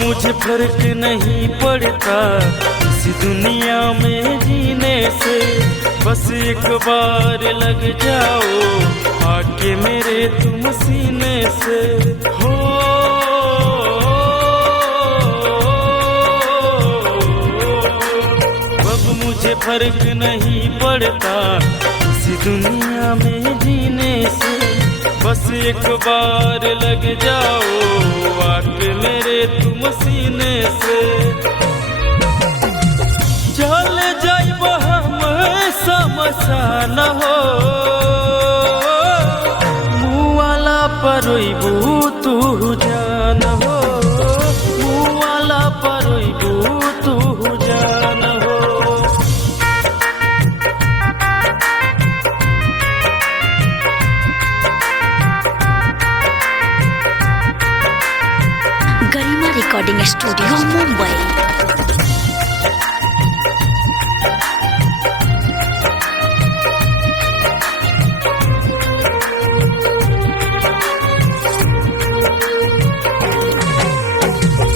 मुझे फर्क नहीं पड़ता इस दुनिया में जीने से, बस एक बार लग जाओ आके मेरे तुम सीने से। हो अब मुझे फर्क नहीं पड़ता इस दुनिया में जीने से, बस एक बार लग जाओ आके मेरे तुम सीने से। चल जाइब हम समसान हो, मुआला परोइबू तू जान हो, मुआला परोइबू तू जान हो। गरिमा रिकॉर्डिंग स्टूडियो मुंबई।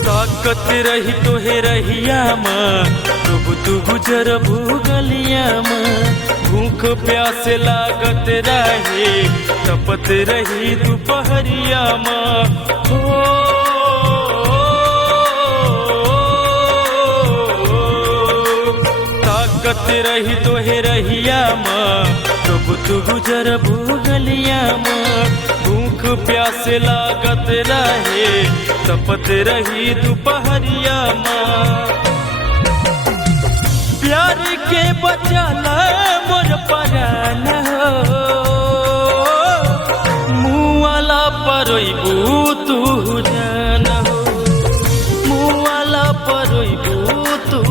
ताकत रही तो हे रहिया माँ, तब तू गुजर भूगलिया माँ। भूख प्यास लागत रहे तपत रही दोपहरिया माँ। हो ताकत रही तो हे रहिया माँ, तब तू गुजर भूगलिया माँ। भूख प्यास लागत रहे तपत रही दोपहरिया माँ। प्यार के बचाला मोर परान हो, मुआला परोइबू तू जान हो, मुआला परोइबू तू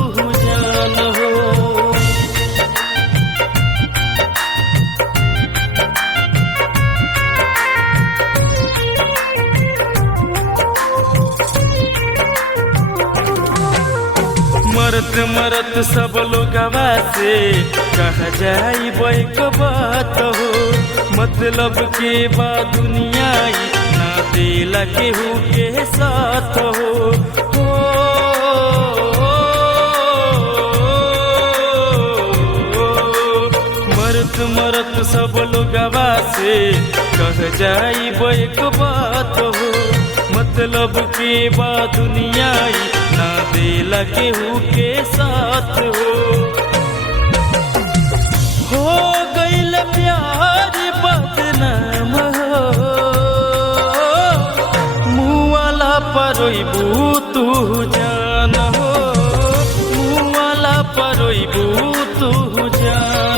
जान हो। मरत मरत सब लोगवा से कह जाई बैक बात हो, मतलब के बा दुनिया ना दिला केहू के साथ हो। मरत मरत सब लोगवा से कह जाई बैक बात हो, मतलब के बा दुनिया ना दिला केहू के साथ हो गईल प्यार बदनाम हो, मुआला परोइबू तू जान हो, मुआला परोइबू तू जान।